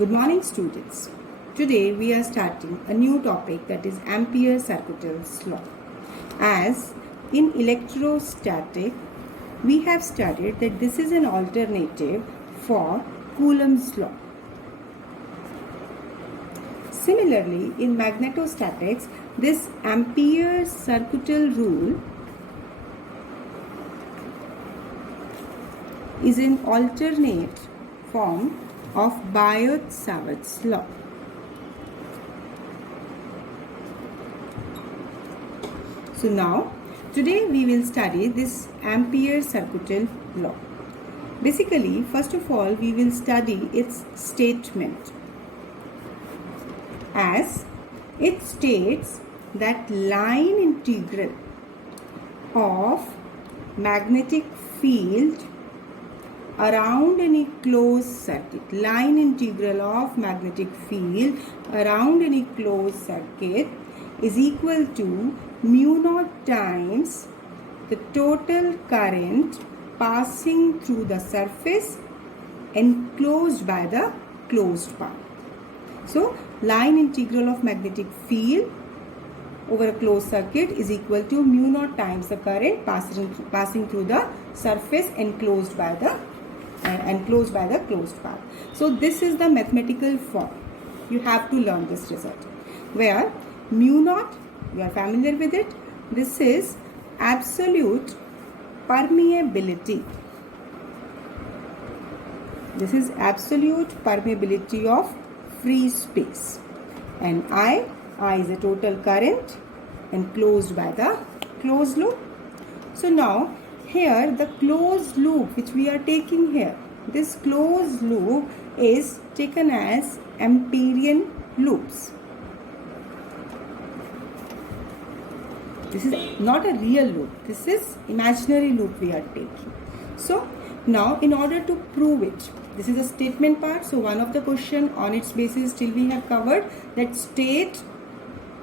Good morning, students. Today we are starting a new topic, that is Ampere-Circuitel's law. As in electrostatic, we have studied that this is an alternative for Coulomb's law. Similarly, in magnetostatics, this Ampere-Circuitel rule is an alternate form of Biot-Savart's law. So now, today we will study this Ampere-Circuitel law. Basically, first of all, we will study its statement, as it states that line integral of magnetic field around any closed circuit, line integral of magnetic field around any closed circuit is equal to mu naught times the total current passing through the surface enclosed by the closed path. So, line integral of magnetic field over a closed circuit is equal to mu naught times the current passing through the surface enclosed by the closed path. So this is the mathematical form. You have to learn this result. Where mu naught, you are familiar with it. This is absolute permeability. This is absolute permeability of free space. And I is a total current enclosed by the closed loop. So now, here the closed loop which we are taking here, this closed loop is taken as Amperian loops. This is not a real loop, this is imaginary loop we are taking. So now in order to prove it, this is a statement part, so one of the question on its basis till we have covered that state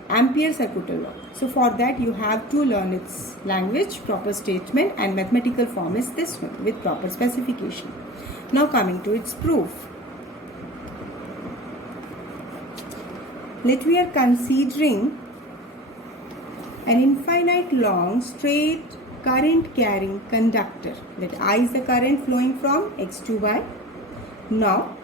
Ampere-Circuitel law. So for that you have to learn its language, proper statement, and mathematical form is this one with proper specification. Now coming to its proof. Let we are considering an infinite long straight current carrying conductor, that I is the current flowing from X to Y. Now,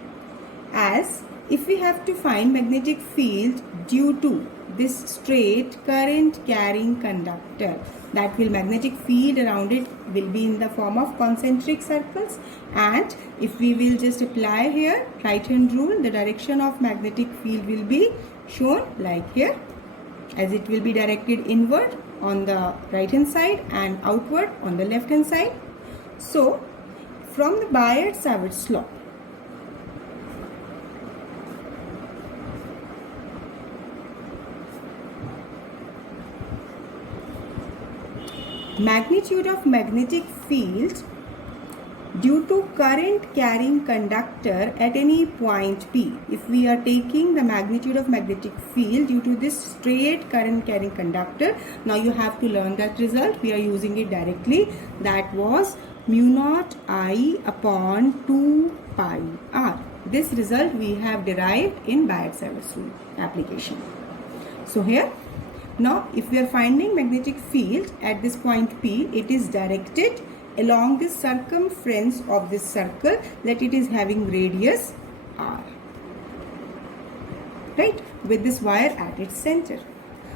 as if we have to find magnetic field due to this straight current carrying conductor, that will magnetic field around it will be in the form of concentric circles, and if we will just apply here right hand rule, the direction of magnetic field will be shown like here, as it will be directed inward on the right hand side and outward on the left hand side. So from the Biot-Savart's law, magnitude of magnetic field due to current carrying conductor at any point P. If we are taking the magnitude of magnetic field due to this straight current carrying conductor, now you have to learn that result. We are using it directly. That was mu naught I upon 2 pi r. This result we have derived in Biot-Savart's rule application. So here, now if we are finding magnetic field at this point P, it is directed along the circumference of this circle that it is having radius r, right, with this wire at its center.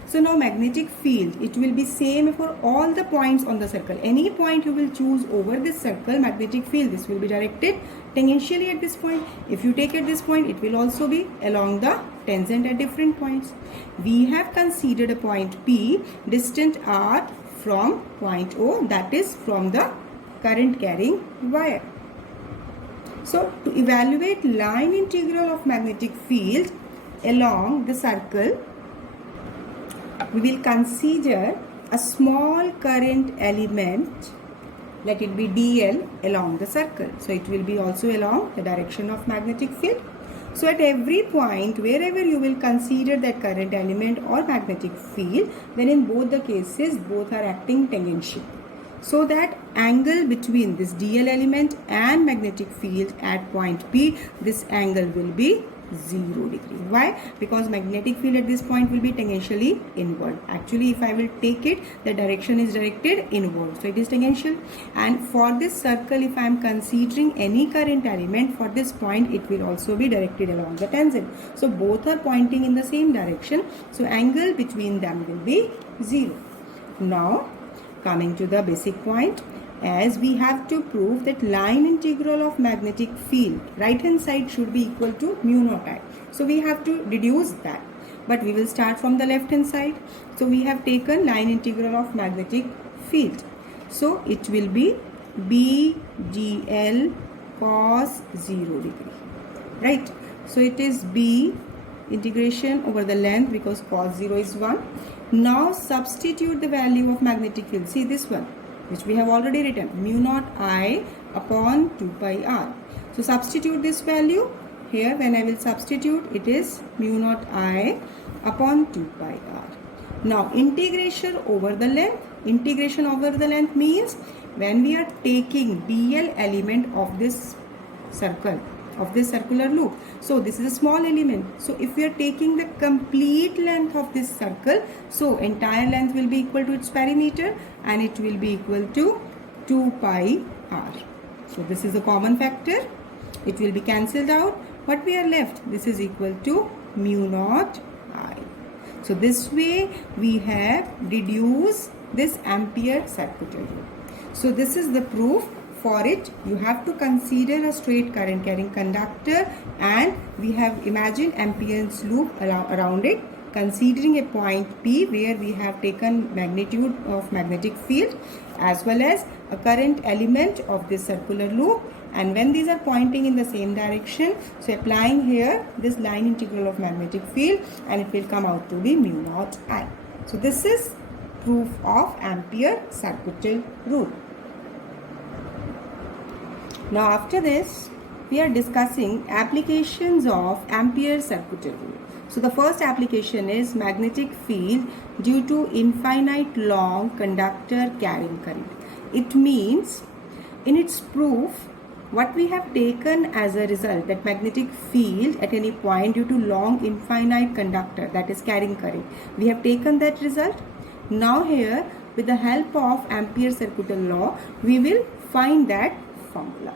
So now magnetic field, it will be same for all the points on the circle. Any point you will choose over this circle, magnetic field, this will be directed tangentially at this point. If you take at this point, it will also be along the tangent at different points. We have considered a point P distant r from point O, that is from the current carrying wire. So to evaluate line integral of magnetic field along the circle, we will consider a small current element, let it be dl, along the circle. So it will be also along the direction of magnetic field. So at every point, wherever you will consider that current element or magnetic field, then in both the cases, both are acting tangential. So that angle between this dl element and magnetic field at point P, this angle will be 0 degree. Why? Because magnetic field at this point will be tangentially inward. Actually, if I will take it, the direction is directed inward, so it is tangential. And for this circle, if I am considering any current element, for this point it will also be directed along the tangent. So both are pointing in the same direction, so angle between them will be 0. Now coming to the basic point, as we have to prove that line integral of magnetic field, right hand side should be equal to mu naught I. So we have to deduce that, but we will start from the left hand side. So we have taken line integral of magnetic field, so it will be B dl cos 0 degree, right? So it is B integration over the length, because cos 0 is 1. Now substitute the value of magnetic field. See this one, which we have already written, mu naught I upon 2 pi r. So substitute this value here. When I will substitute, it is mu naught I upon 2 pi r. Now integration over the length. Integration over the length means when we are taking dl element of this circle, of this circular loop. So this is a small element. So if we are taking the complete length of this circle, so entire length will be equal to its perimeter, and it will be equal to 2 pi r. So this is a common factor. It will be cancelled out. What we are left? This is equal to mu naught I. So this way we have deduced this ampere circuitry rule. So this is the proof. For it, you have to consider a straight current carrying conductor, and we have imagined Ampere's loop around it, considering a point P where we have taken magnitude of magnetic field as well as a current element of this circular loop, and when these are pointing in the same direction, so applying here this line integral of magnetic field, and it will come out to be mu naught I. So this is proof of Ampere circuitry rule. Now after this, we are discussing applications of Ampere circuitry rule. So the first application is magnetic field due to infinite long conductor carrying current. It means in its proof, what we have taken as a result, that magnetic field at any point due to long infinite conductor, that is carrying current, we have taken that result. Now here, with the help of Ampere circuitry law, we will find that formula.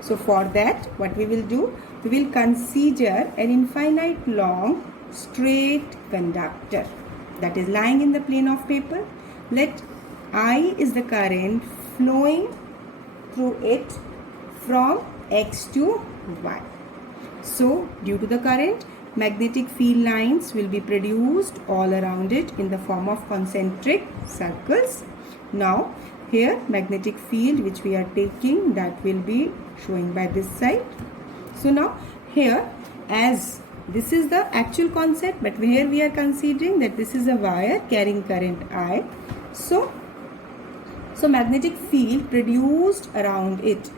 So for that, what we will do, we will consider an infinite long straight conductor that is lying in the plane of paper. Let I is the current flowing through it from X to Y. So due to the current, magnetic field lines will be produced all around it in the form of concentric circles. Now here magnetic field which we are taking, that will be showing by this side. So now here, as this is the actual concept, but here we are considering that this is a wire carrying current I. So magnetic field produced around it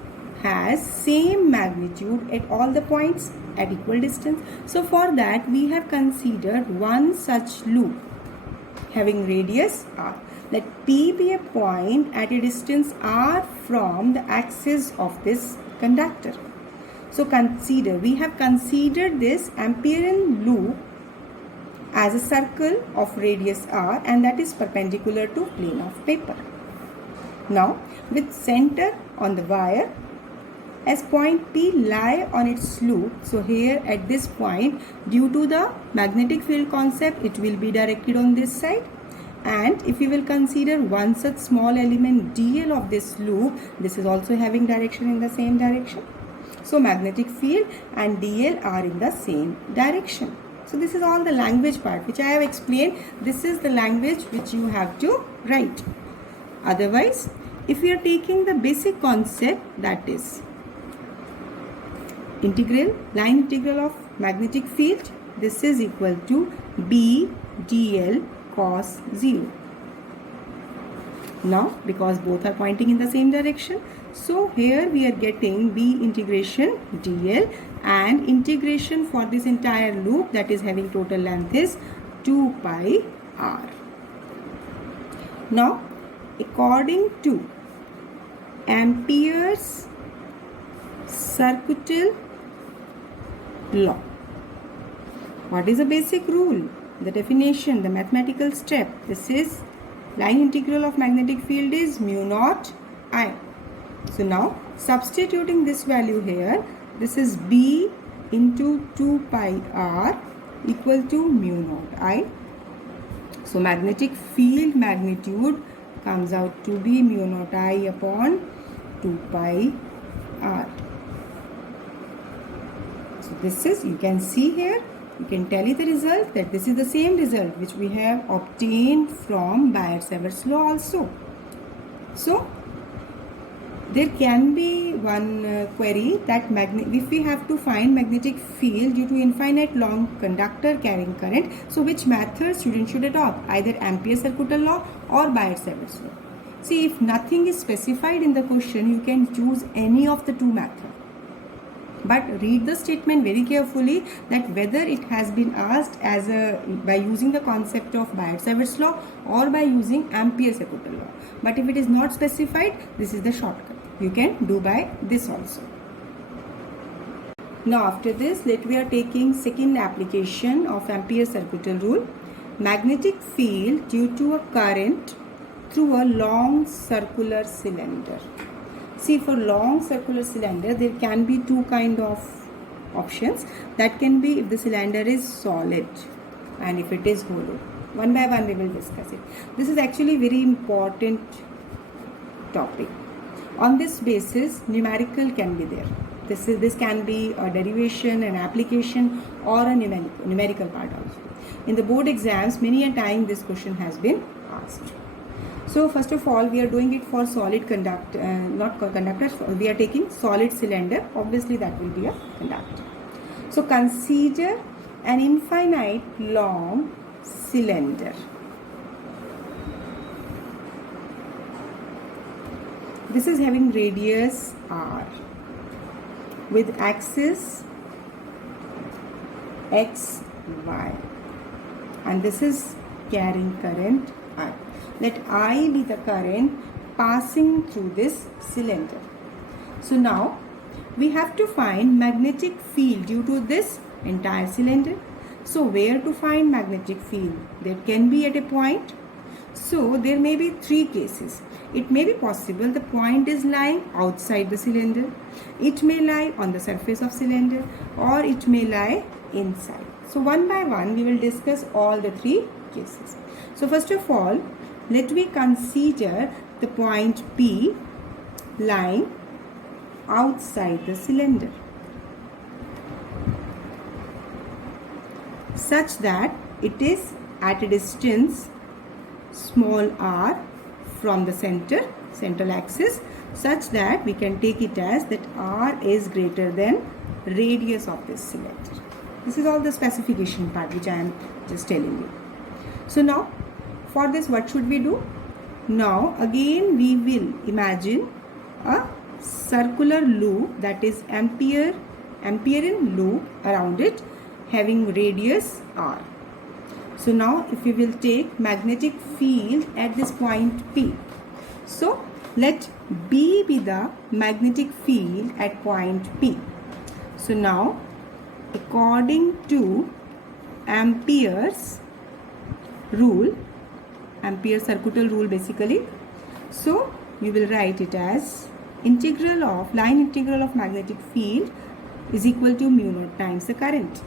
has same magnitude at all the points at equal distance. So for that we have considered one such loop having radius r. Let P be a point at a distance r from the axis of this conductor. So consider, we have considered this Amperean loop as a circle of radius r, and that is perpendicular to plane of paper. Now with center on the wire, as point P lie on its loop, so here at this point, due to the magnetic field concept, it will be directed on this side. And if you will consider one such small element dl of this loop, this is also having direction in the same direction. So magnetic field and dl are in the same direction. So this is all the language part which I have explained. This is the language which you have to write. Otherwise, if we are taking the basic concept, that is line integral of magnetic field, this is equal to B dl cos 0. Now because both are pointing in the same direction, so here we are getting B integration dl, and integration for this entire loop that is having total length is 2 pi r. Now according to Ampere's circuitry law, What is the basic rule? The definition, the mathematical step. This is line integral of magnetic field is mu naught I. So now substituting this value here, this is B into 2 pi r equal to mu naught I. So magnetic field magnitude comes out to be mu naught I upon 2 pi r. So this is, you can see here, you can tally the result that this is the same result which we have obtained from Biot-Savart's law also. So there can be one query that if we have to find magnetic field due to infinite long conductor carrying current, so which method student should adopt, either Ampere's circuital law or Biot-Savart's law. See, if nothing is specified in the question, you can choose any of the two methods. But read the statement very carefully that whether it has been asked as by using the concept of Biot-Savart's law or by using Ampere's circuital law. But if it is not specified, this is the shortcut. You can do by this also. Now after this, we are taking second application of Ampere's circuital rule. Magnetic field due to a current through a long circular cylinder. See, for long circular cylinder, there can be two kind of options. That can be if the cylinder is solid and if it is hollow. One by one we will discuss it. This is actually very important topic. On this basis, numerical can be there. This can be a derivation, an application, or a numerical part also. In the board exams, many a time this question has been asked. So first of all, we are doing it for solid conductor, not conductor. We are taking solid cylinder. Obviously, that will be a conductor. So consider an infinite long cylinder. This is having radius r with axis x, y, and this is carrying current I. Let I be the current passing through this cylinder. So now we have to find magnetic field due to this entire cylinder. So where to find magnetic field? There can be at a point. So there may be three cases. It may be possible the point is lying outside the cylinder. It may lie on the surface of cylinder, or it may lie inside. So one by one we will discuss all the three cases. So first of all, let me consider the point P lying outside the cylinder, such that it is at a distance small r from the central axis, such that we can take it as that r is greater than radius of this cylinder. This is all the specification part which I am just telling you. So now for this, what should we do? Now again we will imagine a circular loop, that is Amperean loop around it, having radius r. So now if we will take magnetic field at this point P. So let B be the magnetic field at point P. So now according to Ampere's rule, Ampere's circuital rule basically, so you will write it as line integral of magnetic field is equal to mu naught times the current.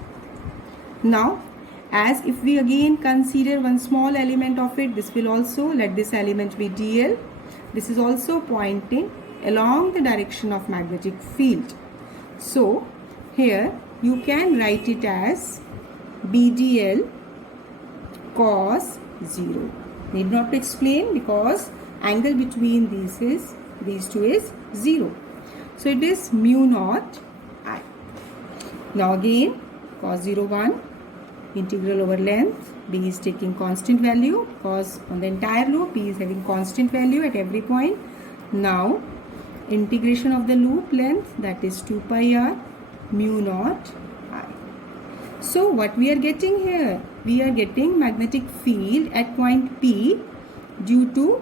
Now as if we again consider one small element of it, this will also, let this element be dl. This is also pointing along the direction of magnetic field. So here you can write it as BDL cos 0. Need not to explain because angle between these two is 0. So it is mu naught I. Now again cos 0 1, integral over length, B is taking constant value because on the entire loop B is having constant value at every point. Now integration of the loop length, that is 2 pi r mu naught I. So what we are getting here? We are getting magnetic field at point P due to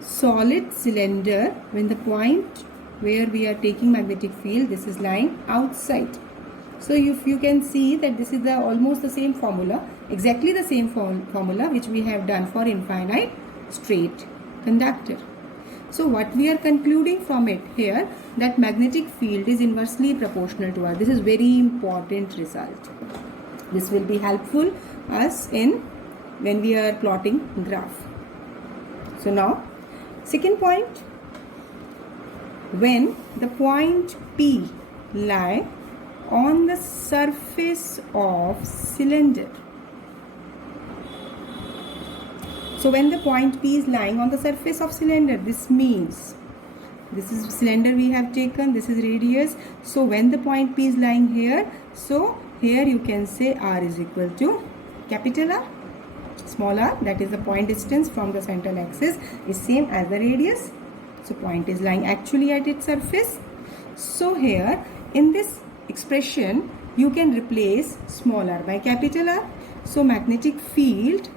solid cylinder when the point where we are taking magnetic field, this is lying outside. So if you can see that this is the almost the same formula, exactly the same formula which we have done for infinite straight conductor. So what we are concluding from it here, that magnetic field is inversely proportional to R. This is very important result. This will be helpful us in when we are plotting graph. So now, second point, when the point P lie on the surface of cylinder. So when the point P is lying on the surface of cylinder, this means this is cylinder we have taken, this is radius. So when the point P is lying here, so here you can say R is equal to capital R, small r, that is the point distance from the central axis is same as the radius. So point is lying actually at its surface. So here in this expression you can replace small r by capital R. So magnetic field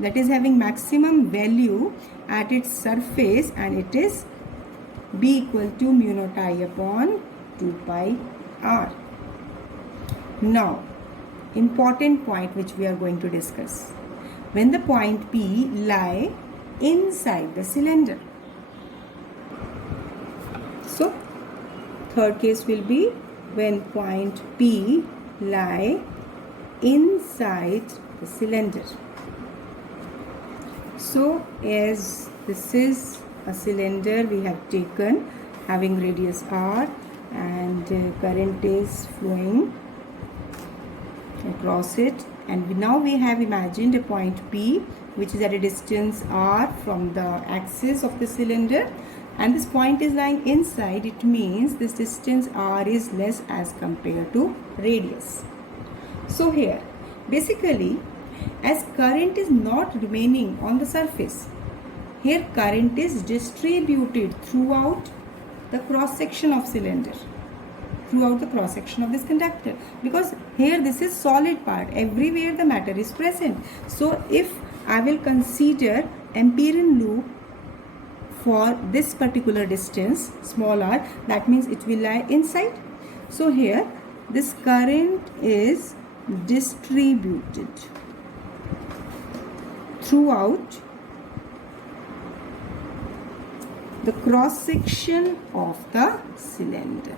that is having maximum value at its surface, and it is B equal to mu naught I upon 2 pi r. Now, important point which we are going to discuss. When the point P lie inside the cylinder. So, third case will be when point P lie inside the cylinder. So, as this is a cylinder we have taken having radius r, and current is flowing across it, and now we have imagined a point P which is at a distance r from the axis of the cylinder, and this point is lying inside. It means this distance r is less as compared to radius. So here basically, as current is not remaining on the surface, here current is distributed throughout the cross section of cylinder, throughout the cross section of this conductor, because here this is solid part, everywhere the matter is present. So if I will consider Amperian loop for this particular distance small r, that means it will lie inside. So here this current is distributed throughout the cross section of the cylinder.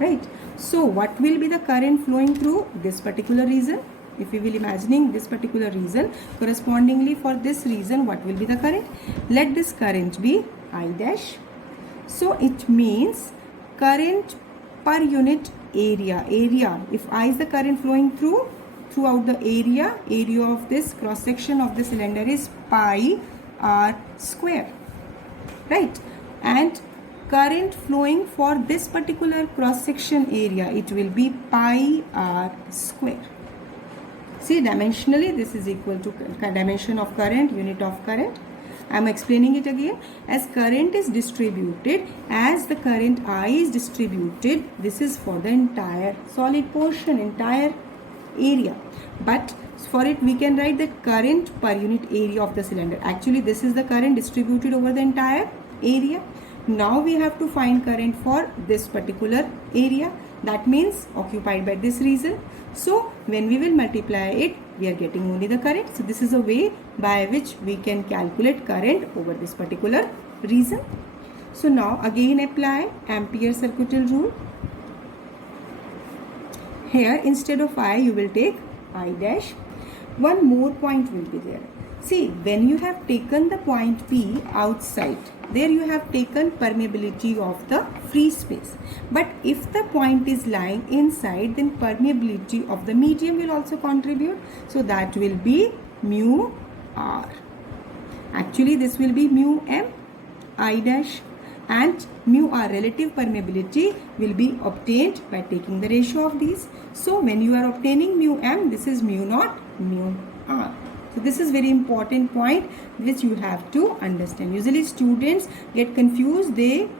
Right. So what will be the current flowing through this particular region? If we will imagining this particular region, correspondingly for this region, what will be the current? Let this current be I dash. So it means current per unit area. If I is the current flowing throughout the area of this cross section of the cylinder is pi r square. Right. And current flowing for this particular cross section area, it will be pi r square. See, dimensionally this is equal to dimension of current, unit of current. I am explaining it again. As current is distributed, as the current I is distributed, this is for the entire solid portion, entire area. But for it we can write the current per unit area of the cylinder. Actually this is the current distributed over the entire area. Now we have to find current for this particular area, that means occupied by this region. So when we will multiply it, we are getting only the current. So this is a way by which we can calculate current over this particular region. So now again apply Ampere circuital rule. Here instead of I you will take I dash. One more point will be there. See, when you have taken the point P outside, there you have taken permeability of the free space. But if the point is lying inside, then permeability of the medium will also contribute. So that will be mu r. Actually this will be mu m I dash, and mu r relative permeability will be obtained by taking the ratio of these. So when you are obtaining mu m, this is mu naught mu r. So this is very important point which you have to understand. Usually students get confused, they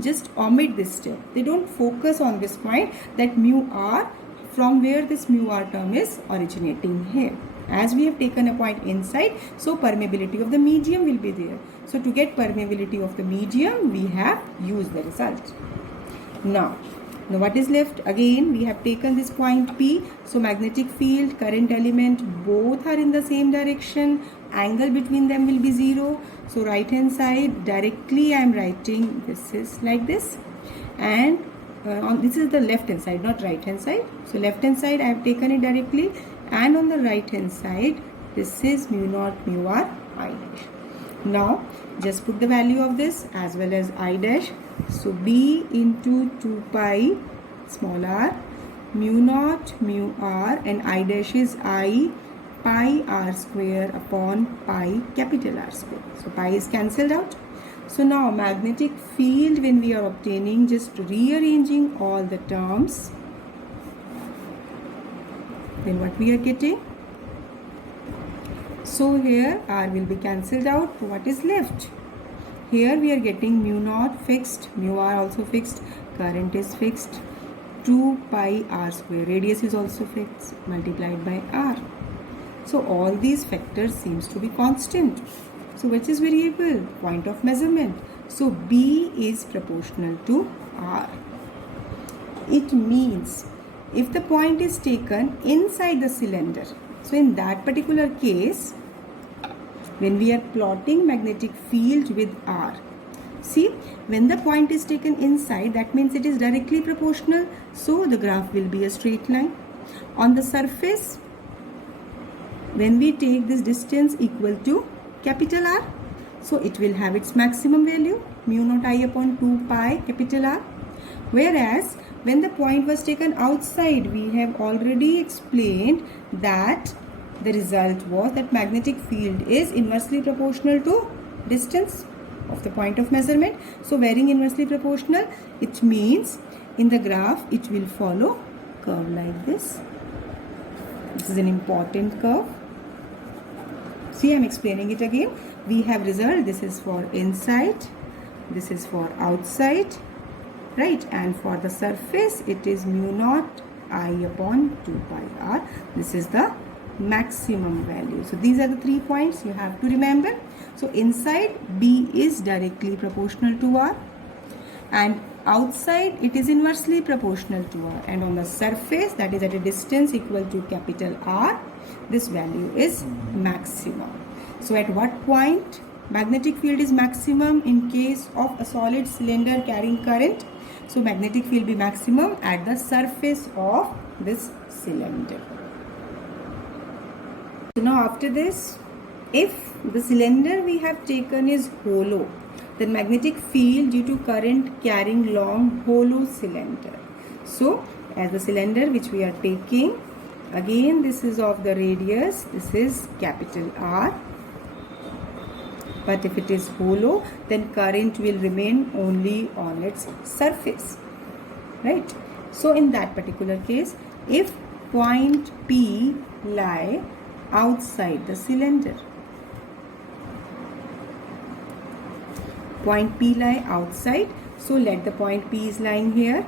just omit this step. They don't focus on this point, that mu r, from where this mu r term is originating here. As we have taken a point inside, so permeability of the medium will be there. So to get permeability of the medium, we have used the result. Now what is left? Again, we have taken this point P. So magnetic field, current element, both are in the same direction. Angle between them will be 0. So right hand side, directly I am writing this is like this. And this is the left hand side, not right hand side. So left hand side I have taken it directly. And on the right hand side, this is mu naught mu r I dash. Now just put the value of this as well as I dash. So B into 2 pi small r mu naught mu r, and I dash is I pi r square upon pi capital R square. So pi is cancelled out. So now magnetic field, when we are obtaining, just rearranging all the terms, then what we are getting? So here r will be cancelled out. So what is left? Here we are getting mu naught fixed, mu r also fixed, current is fixed, 2 pi r square, radius is also fixed, multiplied by r. So all these factors seems to be constant. So which is variable? Point of measurement. So B is proportional to r. It means if the point is taken inside the cylinder, so in that particular case, when we are plotting magnetic field with r, see, when the point is taken inside, that means it is directly proportional. So the graph will be a straight line. On the surface, when we take this distance equal to capital R, so it will have its maximum value, mu naught I upon 2 pi capital R. Whereas when the point was taken outside, we have already explained that the result was that magnetic field is inversely proportional to distance of the point of measurement. So varying inversely proportional, it means in the graph it will follow curve like this. This is an important curve. See, I am explaining it again. We have result, this is for inside, this is for outside, right? And for the surface, it is mu naught I upon 2 pi r. This is the maximum value. So these are the 3 points you have to remember. So inside, B is directly proportional to r, and outside it is inversely proportional to r, and on the surface, that is at a distance equal to capital R, this value is maximum. So at what point magnetic field is maximum? In case of a solid cylinder carrying current, so magnetic field be maximum at the surface of this cylinder. So now after this, if the cylinder we have taken is hollow, then magnetic field due to current carrying long hollow cylinder. So as the cylinder which we are taking, again this is of the radius, this is capital R. But if it is hollow, then current will remain only on its surface, right? So in that particular case, if point P lie outside the cylinder, point P lie outside, so let the point P is lying here.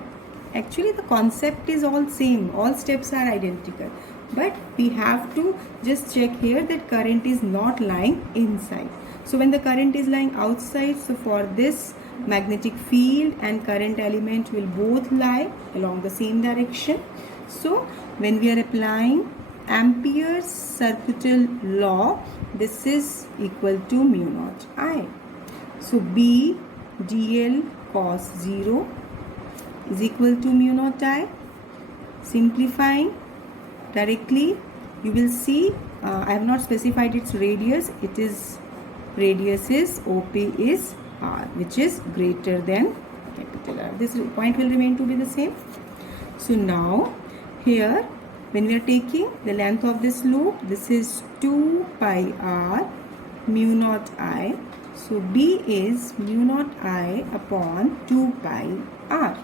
Actually the concept is all same, all steps are identical, but we have to just check here that current is not lying inside. So when the current is lying outside, so for this magnetic field and current element will both lie along the same direction. So when we are applying Ampere's circuital law, this is equal to mu naught I. So B dl cos 0 is equal to mu naught I. Simplifying directly, you will see I have not specified its radius. It is radius is OP is R, which is greater than capital R. This point will remain to be the same. So now here when we are taking the length of this loop, this is 2 pi R mu naught I. So B is mu naught I upon 2 pi R.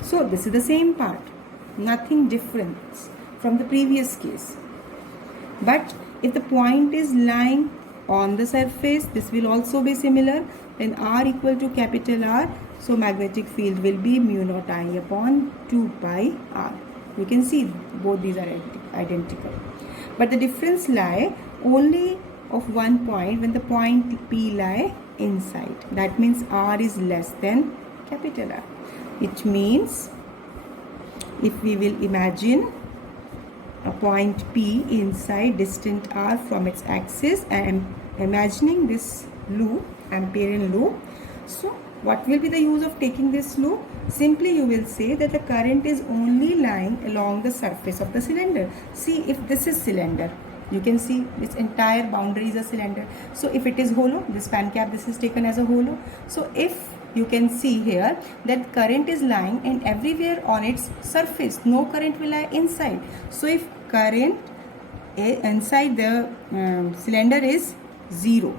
So this is the same part, nothing different from the previous case. But if the point is lying on the surface, this will also be similar. Then R equal to capital R, so magnetic field will be mu naught I upon 2 pi R. You can see both these are identical. But the difference lie only of one point, when the point P lie inside. That means R is less than capital R. It means if we will imagine a point P inside distant r from its axis, I am imagining this loop, Amperian loop. So what will be the use of taking this loop? Simply you will say that the current is only lying along the surface of the cylinder. See, if this is cylinder, you can see this entire boundary is a cylinder. So if it is hollow, this fan cap, this is taken as a hollow. So if you can see here that current is lying and everywhere on its surface, no current will lie inside. So if current inside the cylinder is 0,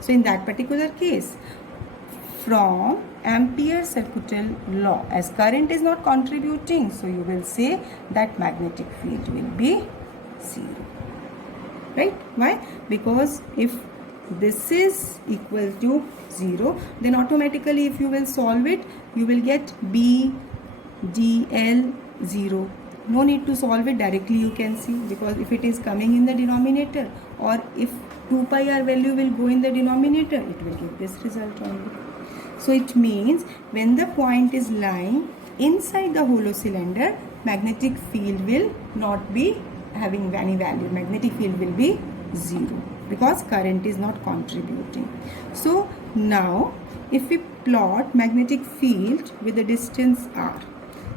so in that particular case, from Ampere's circuital law, as current is not contributing, so you will say that magnetic field will be 0. Right? Why? Because if this is equal to 0, then automatically if you will solve it, you will get B dl 0. No need to solve it directly, you can see, because if it is coming in the denominator, or if 2 pi r value will go in the denominator, it will give this result only. So it means when the point is lying inside the hollow cylinder, magnetic field will not be having any value. Magnetic field will be 0 because current is not contributing. So now if we plot magnetic field with the distance r,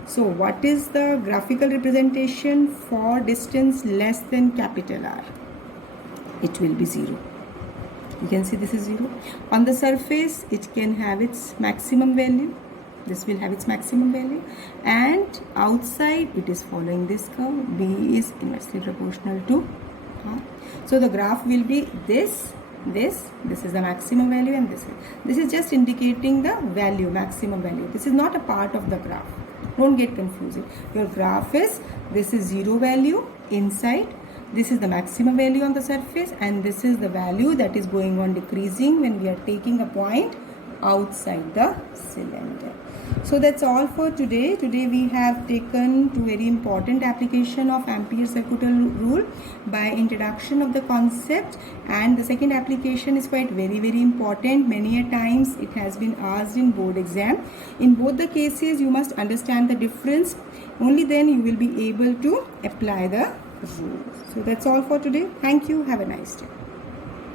so what is the graphical representation for distance less than capital R? It will be 0. You can see this is 0. On the surface, it can have its maximum value. This will have its maximum value. And outside, it is following this curve. B is inversely proportional to R. So the graph will be this is the maximum value, and this is just indicating the value, maximum value. This is not a part of the graph. Don't get confused. Your graph is, this is 0 value inside, this is the maximum value on the surface, and this is the value that is going on decreasing when we are taking a point outside the cylinder. So that's all for today. Today we have taken two very important application of Ampere's circuital rule by introduction of the concept, and the second application is quite very important. Many a times it has been asked in board exam. In both the cases you must understand the difference. Only then you will be able to apply the rule. So that's all for today. Thank you. Have a nice day.